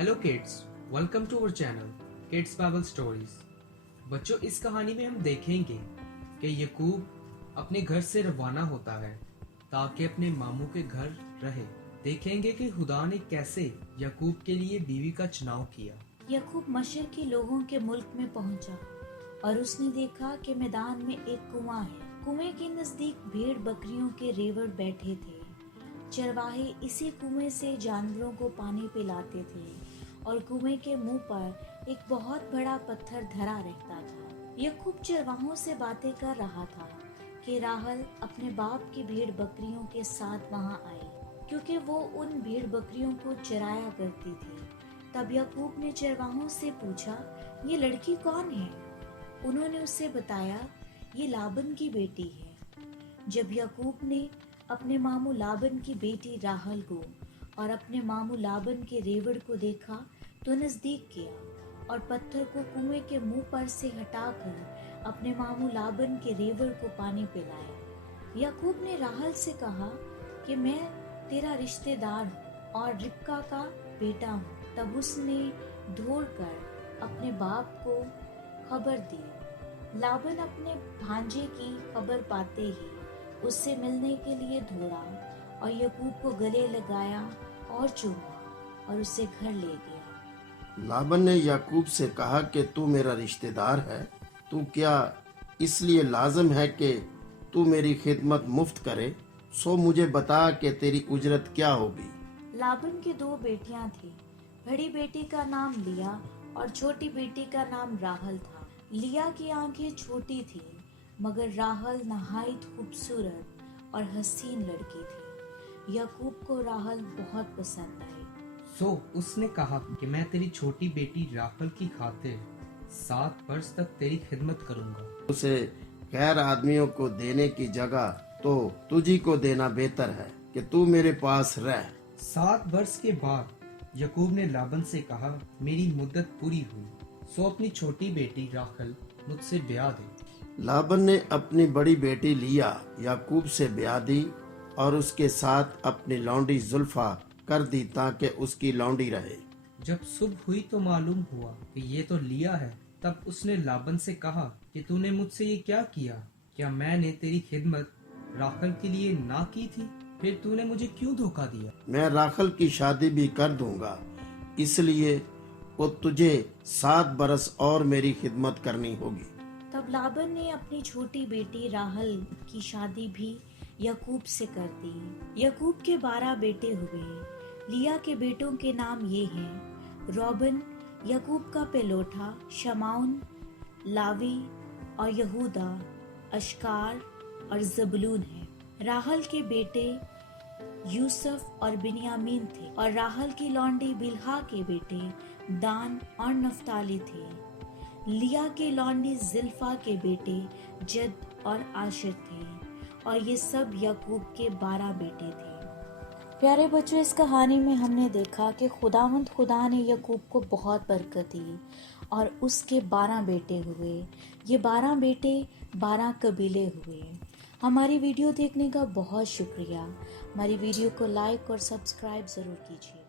Hello kids, welcome to our channel kids Bible stories. बच्चों, इस कहानी में हम देखेंगे कि यकूब अपने घर से रवाना होता है ताकि अपने मामू के घर रहे। देखेंगे कि खुदा ने कैसे यकूब के लिए बीवी का चुनाव किया। यकूब मशर के लोगों के मुल्क में पहुंचा और उसने देखा कि मैदान में एक कुआं है। कुएं के नजदीक भेड़ बकरियों के रेवड़ बैठे थे। चरवाहे इसी कुएं से जानवरों को पानी पिलाते थे और कुएं के मुंह पर एक बहुत बड़ा पत्थर धरा रहता था। यकूब चरवाहों से बातें कर रहा था कि राहल अपने बाप की भेड़ बकरियों के साथ वहां आई, क्योंकि वो उन भेड़ बकरियों को चराया करती थी। तब यकूब ने चरवाहों से पूछा, ये लड़की कौन है? उन्होंने उसे बताया, ये लाबन की बेटी है। जब यकूब ने अपने मामू लाबन की बेटी राहल को और अपने मामू लाबन के रेवड़ को देखा तो नजदीक किया और पत्थर को कुएं के मुंह पर से हटाकर अपने मामू लाबन के रेवड़ को पानी पिलाया। यकूब ने राहल से कहा कि मैं तेरा रिश्तेदार हूँ और रिबका का बेटा हूँ। तब उसने दौड़कर अपने बाप को खबर दी। लाबन अपने भांजे की खबर पाते ही उससे मिलने के लिए दौड़ा और यकूब को गले लगाया और चूमा और उसे घर ले गया। लाबन ने याकूब से कहा कि तू मेरा रिश्तेदार है, तू क्या इसलिए लाजम है कि तू मेरी खिदमत मुफ्त करे? सो मुझे बता कि तेरी उजरत क्या होगी। लाबन की 2 बेटियां थी। बड़ी बेटी का नाम लिया और छोटी बेटी का नाम राहल था। लिया की आंखें छोटी थी मगर राहल नहायत खूबसूरत और हसीन लड़की थी। यकूब को राहल बहुत पसंद आई। सो उसने कहा कि मैं तेरी छोटी बेटी राहल की खातिर 7 वर्ष तक तेरी खिदमत करूंगा। उसे गैर आदमियों को देने की जगह तो तुझी को देना बेहतर है कि तू मेरे पास रह। 7 वर्ष के बाद यकूब ने लाबन से कहा, मेरी मुद्दत पूरी हुई, सो अपनी छोटी बेटी राहल मुझसे ब्याह दे। लाबन ने अपनी बड़ी बेटी लिया याकूब से ब्याह दी और उसके साथ अपनी लौंडी जुल्फा कर दी ताकि उसकी लौंडी रहे। जब सुबह हुई तो मालूम हुआ कि ये तो लिया है। तब उसने लाबन से कहा कि तूने मुझसे ये क्या किया? क्या मैंने तेरी खिदमत राखल के लिए ना की थी? फिर तूने मुझे क्यों धोखा दिया? मैं राखल की शादी भी कर दूंगा, इसलिए वो तुझे 7 बरस और मेरी खिदमत करनी होगी। तब लाबन ने अपनी छोटी बेटी राहल की शादी भी यकूब से कर दी। यकूब के 12 बेटे हुए। लिया के बेटों के नाम ये हैं, रोबन यकूब का पेलोठा, शमाउन, लावी और यहूदा, अशकार और जबलून है। राहल के बेटे यूसुफ और बिन्यामीन थे और राहल की लौंडी बिल्हा के बेटे दान और नफ्ताली थे। लिया के लौंडी जिल्फा के बेटे जद और आशिर थे और ये सब यकूब के 12 बेटे थे। प्यारे बच्चों, इस कहानी में हमने देखा कि खुदावंद खुदा ने यकूब को बहुत बरकत दी और उसके 12 बेटे हुए। ये 12 बेटे 12 कबीले हुए। हमारी वीडियो देखने का बहुत शुक्रिया। हमारी वीडियो को लाइक और सब्सक्राइब ज़रूर कीजिए।